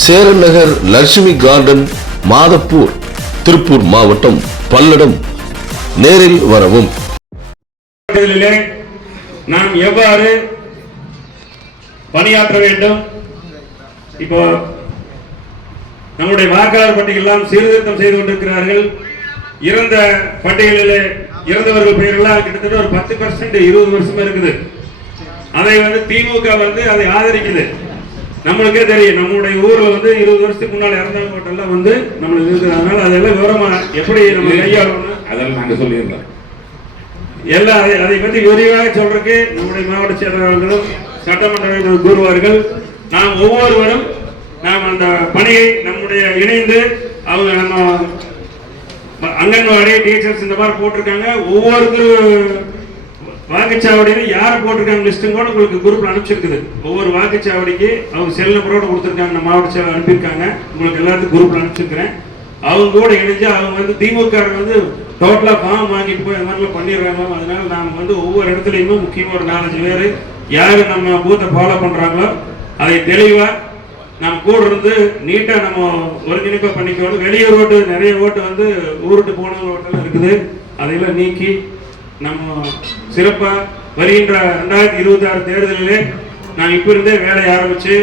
சேரன் நகர் Lakshmi garden, Madhapur, Tiruppur மாவட்டம், பல்லடம். நேரில் வரவும். நாம் எவ்வாறு பணியாற்ற வேண்டும்? இப்போ நம்முடைய வாக்காளர் பட்டியலாம் சீர்திருத்தம் செய்து கொண்டிருக்கிறார்கள். இறந்த பட்டியலில் இறந்தவர்கள் பெயர்கள்லாம் கிட்டத்தட்ட ஒரு 10%, 20 வருஷம் இருக்குது. அதை திமுக அதை ஆதரிக்குது. நம்மளுக்கே தெரியும், நம்மளுடைய ஊர்ல 20 வருஷத்துக்கு முன்னால் இறந்தவங்க எல்லாம் நம்மளுக்கு இருக்குது. அதனால அதெல்லாம் விவரமா எப்படி நம்ம கையாளணும் அதெல்லாம் நாங்க சொல்லியிருந்தோம். எல்லாம் அதை பற்றி விரிவாக சொல்றதுக்கு நம்முடைய மாவட்ட செயலாளர்களும் சட்டமன்ற கூறுவார்கள். நாம் ஒவ்வொருவரும் நாம் அந்த பணியை நம்முடைய இணைந்து அவங்க நம்ம அங்கன்வாடி டீச்சர்ஸ் இந்த மாதிரி போட்டிருக்காங்க. ஒவ்வொருத்தரும் வாக்குச்சாவடியில யாரை போட்டிருக்காங்க லிஸ்ட்டும் கூட உங்களுக்கு குரூப்ல அனுப்பிச்சிருக்குது. ஒவ்வொரு வாக்குச்சாவடிக்கு அவங்க செல் நம்பரோட கொடுத்துருக்காங்க. நம்ம மாவட்ட செயலர் அனுப்பியிருக்காங்க. உங்களுக்கு எல்லாத்துக்கும் குரூப்ல அனுப்பிச்சிருக்கிறேன். அவங்க கூட இணைஞ்சு அவங்க திமுக டோட்டலா ஃபார்ம் வாங்கிட்டு போய் அந்த மாதிரிலாம் பண்ணிடுறாங்க. அதனால நாம ஒவ்வொரு இடத்துலையுமே முக்கியமாக ஒரு 4-5 பேர் யாரு நம்ம பூத்தை ஃபாலோ பண்றாங்களோ அதை தெளிவா நம்ம கூட இருந்து நீட்டா நம்ம ஒருங்கிணைப்பா பண்ணிக்கணும். வெளியூர் ஓட்டு நிறைய ஓட்டு ஊருட்டு போன ஓட்டெல்லாம் இருக்குது. அதையெல்லாம் நீக்கி நம்ம சிறப்பா வருகின்ற 2026 தேர்தலிலே நாம் இப்ப இருந்தே வேலையை ஆரம்பிச்சு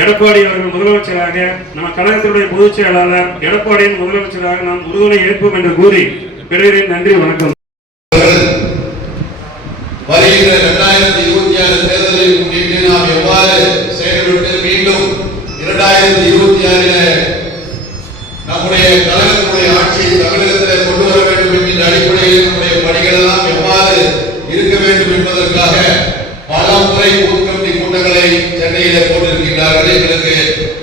எடப்பாடி அவர்கள் முதலமைச்சராக, நம்ம கழகத்தினுடைய பொதுச் செயலாளர் எடப்பாடியின் முதலமைச்சராக நாம் உறுதுணை ஏற்போம் என்று கூறி பெறுகிறேன். நன்றி, வணக்கம். வருகின்ற 2026 தேர்தலில் முன்னிட்டு நாம் எவ்வாறு செயல்பட்டு மீண்டும் 2026 நம்முடைய கழகத்தினுடைய ஆட்சியை தமிழகத்தில் கொண்டு வர வேண்டும் என்கின்ற அடிப்படையில் நம்முடைய பணிகள் எல்லாம் எவ்வாறு இருக்க வேண்டும் என்பதற்காக பல முறை பூத் கமிட்டி கூட்டங்களை சென்னையில் போட்டிருக்கின்றார்கள். எங்களுக்கு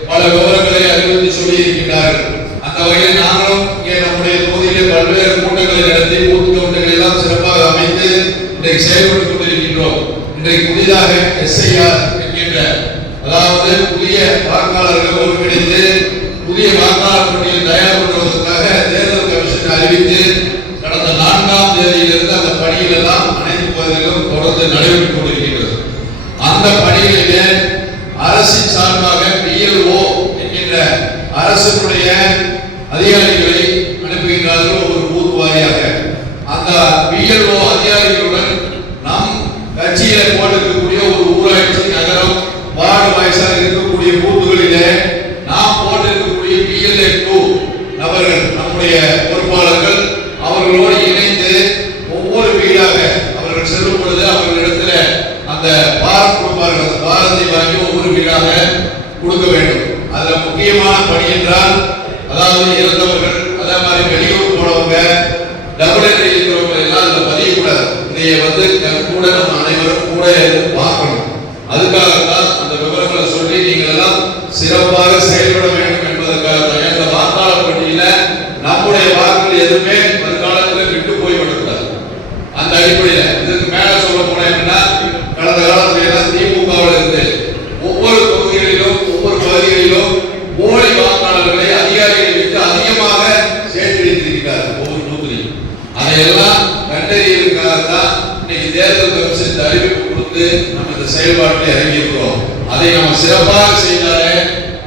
பல விவரங்களை அறிவித்து சொல்லி இருக்கின்றார்கள். அந்த வகையில் நாங்களும் இங்கே நம்முடைய தொகுதியிலே பல்வேறு கூட்டங்களை நடத்தி பூத் கமிட்டிகளை எல்லாம் சிறப்பாக அமைத்து இன்றைக்கு செயல்பட்டுக் கொண்டிருக்கின்றோம். இன்றைக்கு புதிதாக SIR என்கின்ற, அதாவது புதிய வாக்காளர்கள் ஒருங்கிணைந்து புதிய வாக்காளர் பட்டியல் தயார் பண்ணுவதற்காக தேர்தல் கமிஷன் அறிவித்து கடந்த 4ஆம் தேதியிலிருந்து அந்த பணிகள் எல்லாம் அனைத்து பகுதிகளிலும் தொடர்ந்து நடைபெற்றுக் கொண்டிருக்கின்றது. அந்த பணிகளிலே அரசின் சார்பாக PLO என்கின்ற அரசினுடைய அதிகாரிகளை அனுப்புகின்றார்கள். ஒரு பூத் வாரியாக அந்த PLO அதிகாரிகளுடன் நம் கட்சியில போட்டிருக்கக்கூடிய ஒரு ஊராட்சி, நகரம், வார்டு வாய்ஸாக இருக்கக்கூடிய பூத்துகளிலே நாம் போட்டிருக்கக்கூடிய PLA2 நபர்கள், நம்முடைய பொறுப்பாளர்கள், அவர்களோடு இணைந்து ஒவ்வொரு வீடாக அவர்கள் செல்லும் பொழுது அவர்களிடத்துல அந்த பாரத் கொடுப்பார்கள். அந்த பாரத்தை வாங்கி ஒவ்வொரு வீடாக கொடுக்க வேண்டும். அதுல முக்கியமான பணி என்றால், அதாவது இறந்தவர்கள், அதே மாதிரி வெளியூர் போனவங்க, டபுள் என்ட்ரி இருக்கிறவங்க எல்லாம் அதுல பதியக்கூடாது. இதைய கூட நம்ம அனைவரும் கூட பார்க்கணும். அதுக்காகத்தான் அந்த விவரங்களை சொல்லி நீங்கள் எல்லாம் சிறப்பாக செயல்பட வேண்டும் என்பதற்காக இந்த வாக்காளர் பட்டியல நம்முடைய வாக்குகள் எதுவுமே வருங்காலத்தில் விட்டு போய்விடக்கூடாது. அந்த அடிப்படையில் இதுக்கு மேல சொல்ல போனேன்னா, கடந்த காலத்தில் திமுகவில் இருந்து ஒவ்வொரு தொகுதிகளிலும் ஒவ்வொரு பகுதிகளிலும் போலி வாக்காளர்களை அதிகாரிகளை விட்டு அதிகமாக சேர்த்திருக்கிறார் ஒவ்வொரு தொகுதியும். அதையெல்லாம் கண்டறியதுக்காகத்தான் இன்னைக்கு தேர்தல் கமிஷன் அறிவிப்பு கொடுத்து நம்ம இந்த செயல்பாட்டில் இறங்கி இருக்கிறோம். அதை நம்ம சிறப்பாக செய்தாலே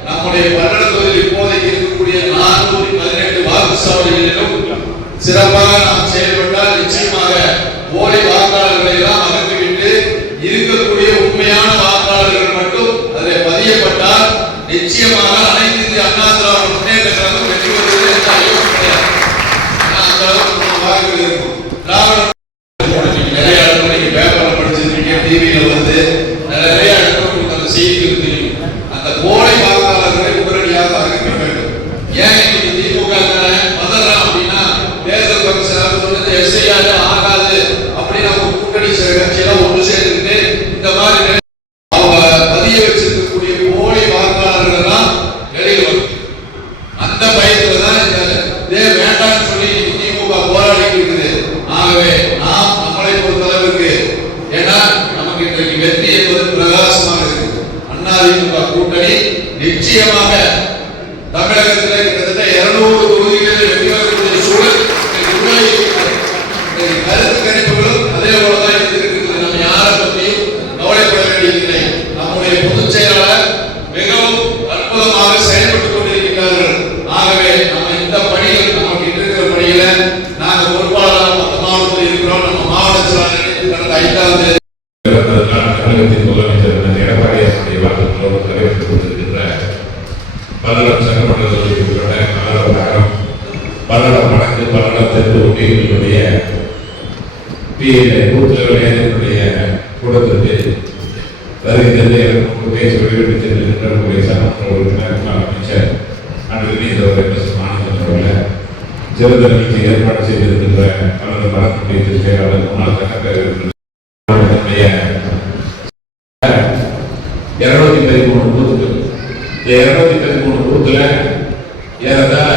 நம்முடைய பல்லடம் தொகுதியில் இப்போதைக்கு இருக்கக்கூடிய 418 வாக்குச்சாவடிகளிலும் சிறப்பாக நாம் செயல்பட்டால் நிச்சயமாக போலி வாக்காளர்களை எல்லாம் அகற்றிவிட்டு இருக்கக்கூடிய உண்மையான வாக்காளர்கள் மட்டும் அதில் பதியப்பட்டால் நிச்சயமாக அனைத்து இந்திய அண்ணா திராவிட முன்னேற்ற கழகம் வெற்றி பெறுவது என்ற ஐயம் கிடையாது. அந்த அளவுக்கு வாக்குகள் இருக்கும். திராவிட நிறைய இடத்துல நீங்க பேப்பர்ல படிச்சிருக்கீங்க, டிவியில நிறைய இடத்துல உங்களுக்கு அந்த செய்திகள் தெரியும். அந்த போலி வாக்காளர்களை உடனடியாக அகற்ற வேண்டும். ஏன் இன்னைக்கு திமுக மதறான் அப்படின்னா, தேர்தல் கமிஷன் சொன்னது SIR ஆகாது அப்படின்னு அவங்க கூட்டணி கட்சியெல்லாம் ஒன்று சேர்த்துக்கிட்டு இந்த மாதிரி அவங்க பதிய வச்சிருக்கக்கூடிய போலி வாக்காளர்கள் எல்லாம் வெளியில் வரும். அந்த பயத்துல தான் வேண்டாம்னு சொல்லி திமுக போராடி இருக்குது. ஆகவே நாம் நம்மளை பொறுத்தளவுக்கு, ஏன்னா நமக்கு இன்றைக்கு வெற்றி என்பது பிரகாசமாக இருக்குது. அதிமுக கூட்டணி நிச்சயமாக தமிழகத்தில் கிட்டத்தட்ட 200 தொகுதிகளில் வெற்றி பெறக்கூடிய சூழல் கருத்து கணிப்புகளும் அதே போலதான் இருக்கிறது. நம்ம யாரை பற்றியும் கவலைப்பட வேண்டியதில்லை. நம்முடைய பொதுச் செயலாளர் மிகவும் அற்புதமாக பல்லடம் சட்டமன்ற தொகுதிகளோட பல்லடம் நகரம், பல்லடம் வடக்கு, பல்லடம் தெற்கு ஒன்றியங்களுடைய பூத் லெவல் ஏஜென்ட்டுடைய கூட்டத்திற்கு வருகை தந்து எனக்கு பேசி வெளியிட்டு சென்றிருக்கின்ற நம்முடைய சட்டமன்ற உறுப்பினர் அமைச்சர் மாநில சிறந்த நிகழ்ச்சி ஏற்பாடு செய்திருக்கின்ற அல்லது வடக்குடைய செயலாளர் முன்னாள் சட்டப்பேரவை 213 பூத்துக்கள். இந்த 213 பூத்துல ஏறத்தாழ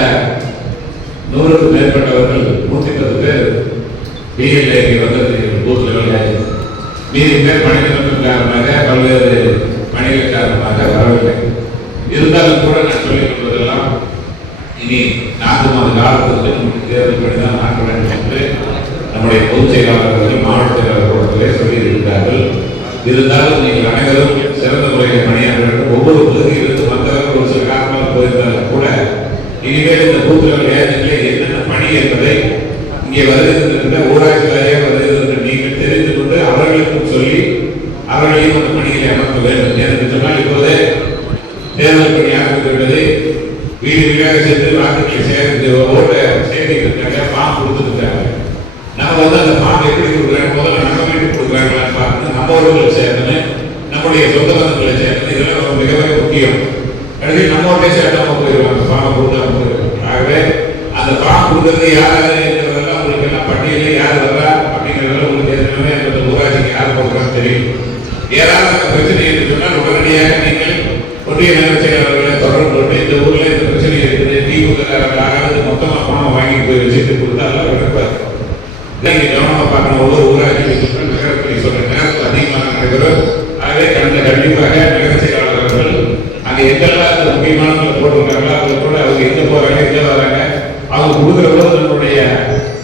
100க்கும் மேற்பட்டவர்கள் 110 பேர் பிஎல்ஏ வந்தது பூத் லெவலில். மீதி பேர் பணிநிலத்தின் காரணமாக பல்வேறு பணிகள் காரணமாக வரவில்லை. இருந்தாலும் கூட நான் சொல்லிக் கொள்வதெல்லாம் இனி 4 மாத காலத்திற்கு நமக்கு தேர்தல் பணிதான் மாற்ற வேண்டும் என்று நம்முடைய பொதுச் செயலாளர்கள் மாவட்ட செயலாளர்களே சொல்லியிருக்கிறார்கள். இருந்தாலும் நீங்கள் அனைவரும் சிறந்த முறையில் பணியாற்ற வேண்டும். ஒவ்வொரு பகுதியிலிருந்து மற்றவர்கள் ஒரு சில காரணமாக போயிருந்தாலும் கூட இனிமேல் இந்த பூத் லெவல் ஏஜென்ட்ல என்னென்ன பணி என்பதை இங்கே வருகின்ற ஊராட்சி வாரியாக வருகின்ற நீங்கள் தெரிந்து கொண்டு அவர்களுக்கும் சொல்லி அவர்களையும் அந்த பணிகளை அமர்த்த வேண்டும். என்று சொன்னால் இப்போதே தேர்தல் பணி ஆரம்பித்துவிட்டது. வீடு வீடாக சென்று வாக்குகளை சேர்த்துக்கிட்டாங்க, ஃபார்ம் கொடுத்துருக்காங்க. நம்ம அந்த ஃபார்ம் எப்படி கொடுக்குறாங்க, முதல்ல நம்ம வீட்டுக்கு கொடுக்குறாங்களான்னு பார்க்கணும். நம்ம ஊர்களை சேர்க்கணும், நம்முடைய சொந்த பந்தங்களை சேர்க்கணும். இதெல்லாம் மிக மிக முக்கியம். கடைசி நம்ம ஊர்லேயே சேர்க்காம போயிடுவாங்க, ஃபார்ம் கொடுக்காம போயிடுவாங்க. ஆகவே அந்த ஃபார்ம் கொடுக்குறது யாருங்கிறதெல்லாம் உங்களுக்கு எல்லாம் பட்டியலில் யார் வர்றா அப்படிங்கிறதெல்லாம் உங்களுக்கு ஏற்கனவே அந்த ஊராட்சிக்கு யார் கொடுக்குறான்னு தெரியும். ஏதாவது பிரச்சனை என்று சொன்னால் உடனடியாக நீங்கள் ஒன்றிய நகர செயலாளர்களை தொடர்பு கொண்டு இந்த ஊர்ல இந்த பிரச்சனை இருக்குது, திமுக மொத்தமாக பணம் வாங்கி போய் வச்சுட்டு கொடுத்தாலும் நடப்பாரு. நீங்க கவனமா பார்க்கணும். ஒவ்வொரு ஊராட்சி நகரத்தில் சொல்ற நேரத்தில் அதிகமாக நடைபெறும். ஆகவே கண்டிப்பாக நகர செயலாளர்கள் அங்கே எங்கெல்லாம் முக்கியமானவங்களை போட்டிருக்காங்களோ அவங்களோட அவங்க எங்க போறாங்க, எங்க வராங்க, அவங்க கொடுக்குற போது நம்மளுடைய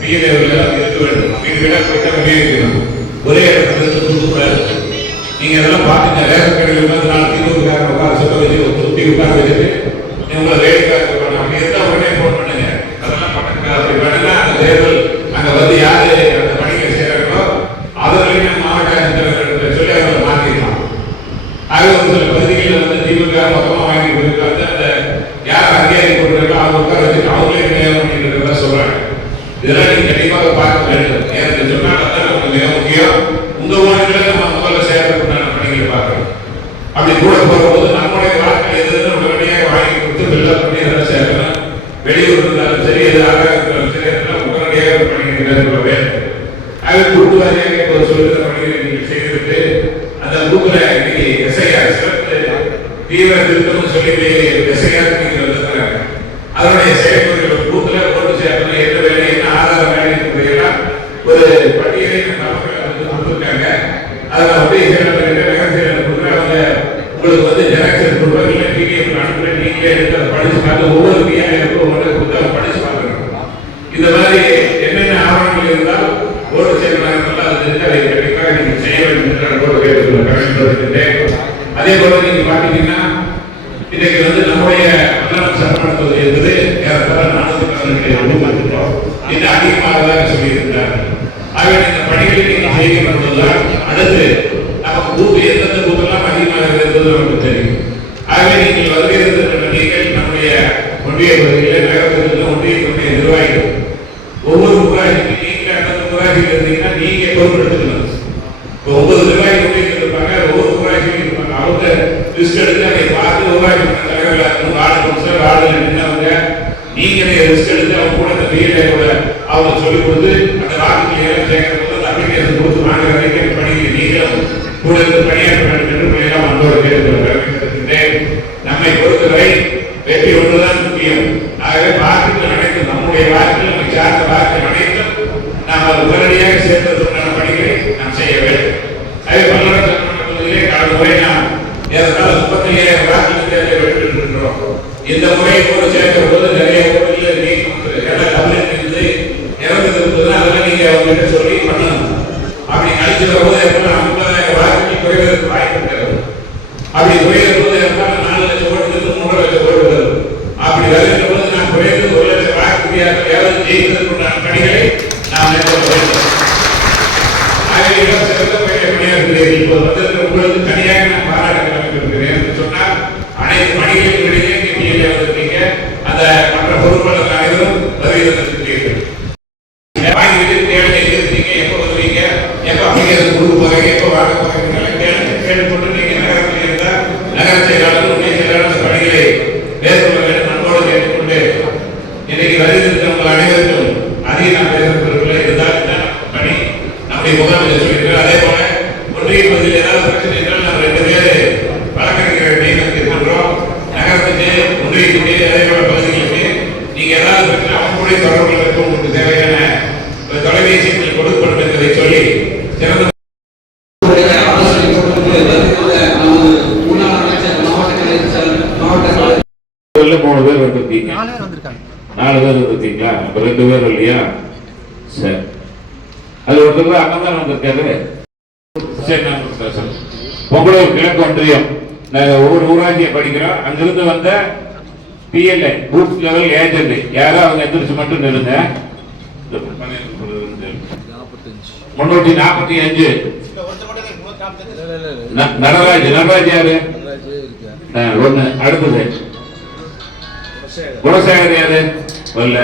பிஎல்ஏவில் இருக்க வேண்டும். வீடு வீடாக போயிட்டா வெளியேறணும், ஒரே இடத்துல இருந்து கொடுக்கக்கூடாது. நீங்க அதெல்லாம் பார்த்துங்க. ரேஷன் கடையில் வந்து 4 திமுக உட்கார சொல்ல வச்சு சுற்றி உட்கார வச்சுட்டு உங்களை வேலைக்காக அப்படி இருந்தால் உடனே போன் பண்ணுங்க. அதெல்லாம் பண்ணுங்க. அப்படி பண்ணா அந்த தேர்தல் அங்கே வந்து யாரு அந்த பணிகளை செய்யறாங்களோ அவர்களையும் நம்ம மாவட்ட ஆட்சித்தலைவர்கள் சொல்லி அவங்களை மாற்றிடலாம். ஆக ஒரு சில பகுதிகளில் வந்து திமுக மொத்தமாக வாங்கி கொடுக்குறாங்க. அந்த யார் அதிகாரி கொடுக்குறாங்களோ அவங்க உட்கார வச்சுட்டு அவங்களே நியமனம் பண்ணிட்டு சொல்றாங்க. இதெல்லாம் நீங்க கண்டிப்பாக பார்க்க வேண்டும். ஏன்னு சொன்னால் அதான் நமக்கு மிக முக்கியம். உங்க ஊர்களை நம்ம முதல்ல சேர்க்கறதுக்கான பணிகளை பார்க்கணும். அப்படி கூட போகும்போது நம்முடைய வாழ்க்கை எதுன்னு உடனடியாக வாங்கி கொடுத்து பில்லப் பண்ணி அதெல்லாம் சேர்க்கணும். வெளியூர் இருந்தாலும் சரி, எதாக இருந்தாலும் சரி, அதெல்லாம் உடனடியாக பணிகளை மேற்கொள்ள வேண்டும். ஆக குழு வாரியாக இப்போ சொல்லுகிற பணிகளை நீங்கள் செய்துவிட்டு அந்த குழுல இன்னைக்கு எஸ்ஐஆர் சிறப்பு தீவிர திருத்தம்னு சொல்லி எஸ்ஐஆர் நீங்க வந்துருக்காங்க. அதனுடைய செயல்முறைகள் பூத்துல போட்டு சேர்க்கணும். என்ன வேலை, என்ன ஆதார வேலை முறையெல்லாம் ஒரு பட்டியலை நமக்கு கொடுத்துருக்காங்க. அதில் அப்படியே உங்களுக்கு வந்து ஜெராக்ஸ் கொடுப்பாங்க, பிடிஎஃப் அனுப்புறேன், நீங்களே எடுத்து அதை படிச்சு பார்த்து ஒவ்வொரு கொடுத்து அதை படிச்சு பார்க்கணும். இந்த மாதிரி என்னென்ன ஆவணங்கள் இருந்தால் ஓட்டு செயல்பாடுகள் அது தெரிஞ்சு அதை கண்டிப்பாக நீங்கள் செய்ய வேண்டும் என்று கூட கேட்டுக்கொள்கிறேன். அதே போல நீங்க பார்த்தீங்கன்னா இன்னைக்கு வந்து நம்முடைய பல்லடம் சட்டமன்ற தொகுதி என்பது ஏறத்தாழ 418 இன்னும் அதிகமாக சொல்லியிருக்கிறார்கள். ஆகவே இந்த பணிகளை நீங்கள் செய்கின்ற பொழுதுதான் அடுத்து நமக்கு பூத்து எந்தெந்த பூத்தெல்லாம் அதிகமாக இருந்தது நமக்கு தெரியும். ஆகவே நீங்கள் வருகிற நீங்கள் நம்முடைய ஒன்றிய பகுதியில் நகரத்தில் ஒன்றியத்தினுடைய நிர்வாகிகள் ஒவ்வொரு ஊராட்சிக்கு நீங்க அந்த ஊராட்சியில் இருந்தீங்கன்னா நீங்க பொறுப்பெடுத்துக்கணும். இப்போ 9 நிர்வாகி ஒன்றியத்தில் இருப்பாங்க, ஒவ்வொரு ஊராட்சியும் இருப்பாங்க. அவங்க லிஸ்ட் எடுத்து அதை பார்த்து ஊராட்சி தலைவர்களாக வார்டு கவுன்சிலர் வார்டில் நின்றவங்க நீங்களே லிஸ்ட் எடுத்து அவங்க கூட அந்த பிஎல்ஏ அவங்க சொல்லிக் கொடுத்து அந்த வாக்குகளை சேர்க்கிற போது அப்ளிகேஷன் கொடுத்து வாங்குற வரைக்கும் பணியை நீங்களும் கூட இருந்து பணியாற்ற வேண்டும் என்று பிள்ளைகள் அன்போடு கேட்டுக்கொள்கிறேன். நம்மை பொறுத்தவரை வெற்றி ஒன்றுதான் முக்கியம். ஆகவே வாக்குகள் அனைத்தும் நம்முடைய வாக்குகள் நம்மை சார்ந்த வாக்குகள் அனைத்தும் நாம் அது உடனடியாக சேர்ந்ததற்கான பணிகளை நாம் செய்ய வேண்டும். அதே பல்லடம் சட்டமன்ற தொகுதியிலே கடந்த முறை நாம் ஏறத்தாழ 37 வாக்குகள் தேர்தலை பெற்றிருக்கின்றோம். இந்த முறை கூட சேர்க்கிற போது நிறைய ஊர்களில் நீக்கம் எல்லாம் கம்ப்ளைண்ட் இருந்து இறந்துருந்தது. அதெல்லாம் நீங்க அவங்க சொல்லி பண்ணணும். அப்படி கழிச்சுற போது 50,000 வாக்குகள் குறைவதற்கு வாய்ப்பு இருக்கிறது. அப்படி குறைகிற போது 4 லட்சம் ஓட்டுக்கு 3 லட்சம் ஓட்டு அப்படி வருகிற போது நாம் குறைந்து 1 லட்சம் வாக்குறுதியாக ஜெயிப்பதற்குண்டான பணிகளை நாம் மேற்கொள்ள வேண்டும். ஆகவே சிறந்த பணியாற்றுகிறீர்கள். இப்போ உங்களுக்கு தனியாக நான் பாராட்ட இருக்கிறேன் என்று சொன்னால் அனைத்து பணிகளின் இடையே மற்ற பொதுமக்கள் அனைவரும் வருகை தந்திருக்கிறீர்கள். வாங்கிட்டு தேவையை இருக்கீங்க, எப்போ வருவீங்க, எப்போ அமைக்கிறது கொடுக்க போறீங்க, எப்போ வாங்க போறீங்க கேட்டுக்கொண்டு நீங்க நகரத்தில் இருந்தால் நகர செயலாளர் துணை செயலாளர் பணிகளை மேற்கொள்ள வேண்டும் அன்போடு கேட்டுக்கொண்டு இன்னைக்கு வருகின்ற உங்கள் அனைவருக்கும் அதிக நாம் பேசப்படுவதில்லை இருந்தால் பணி நம்முடைய முகாமில் சொல்லியிருக்கிறோம். அதே போல ஒன்றிய பகுதியில் ஏதாவது பிரச்சனை என்றால் நம்ம 2 பேர் வழக்கறிஞர்கள் நியமித்து இருக்கின்றோம். நகரத்துக்கு ஒன்றியத்துக்கு அதே போல பகுதிகளுக்கு நீங்க ஏதாவது பிரச்சனை அவங்களுடைய தொடர்புகளுக்கு உங்களுக்கு தேவையான தொலைபேசி கொடுக்கப்படும் என்பதை சொல்லி சிறந்த மூணு பேர் வந்திருக்கீங்க, 4 பேர் வந்திருக்கீங்களா? அப்ப 2 பேர் இல்லையா? சரி, அது ஒருத்தர் அங்கதான் வந்திருக்காரு. சரி, நான் பேசுறேன். பொங்கலூர் கிழக்கு ஒன்றியம் ஒவ்வொரு ஊராட்சியை படிக்கிறோம். அங்கிருந்து வந்த பிஎல்ஏ பூத் லெவல் ஏஜென்ட் யாரோ அவங்க எந்திரிச்சு மட்டும் நிறுங்க. 345 நடராஜ் யாரு? ஒண்ணு. அடுத்தது குணசேகர் யாரு? வரல.